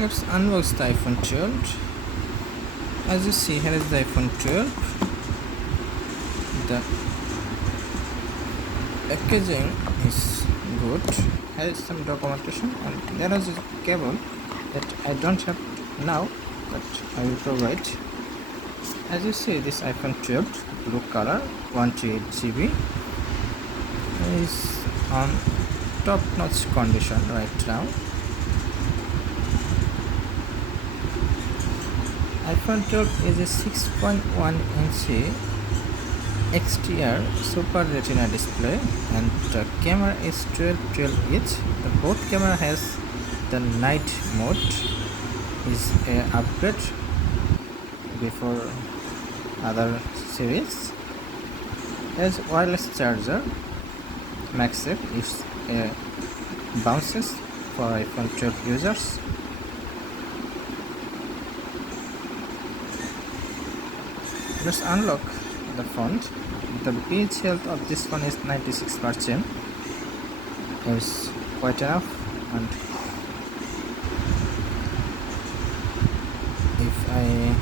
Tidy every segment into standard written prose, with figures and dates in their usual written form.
Let's unbox the iPhone 12. As you see, here is the iPhone 12. The packaging is good. Here is some documentation, and there is a cable that I don't have now, but I will provide. As you see, this iPhone 12 blue color 128 GB is on top-notch condition right now. iPhone 12 is a 6.1-inch XDR Super Retina display, and the camera is 12 each. The both camera has the night mode, is a upgrade before other series. As wireless charger, MagSafe is a bounces for iPhone 12 users. Let's unlock the phone. The page health of this one is 96%. Is quite enough, and if I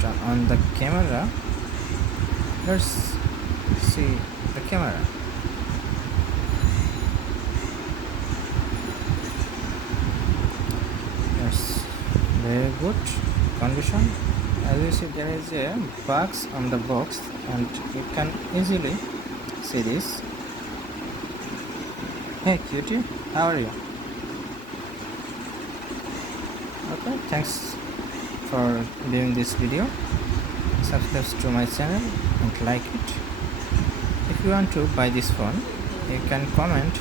turn on the camera, let's see the camera. Yes, very good condition. As you see, there is a box on the box, and you can easily see this. Hey cutie, how are you? Okay, thanks for viewing this video. Subscribe to my channel and like it. If you want to buy this phone, you can comment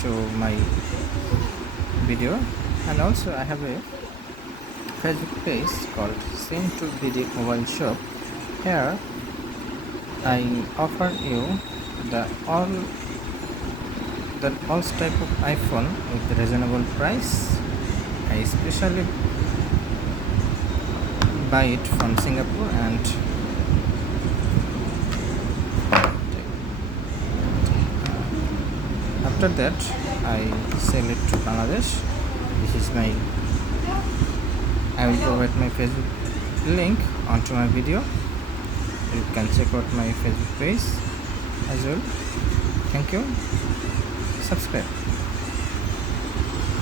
to my video, and also I have a Facebook page called Same to BD Mobile Shop. Here I offer you the all type of iPhone with reasonable price. I especially buy it from Singapore, and after that I sell it to Bangladesh. This is my I will provide my Facebook link onto my video. You can check out my Facebook page as well. Thank you. Subscribe.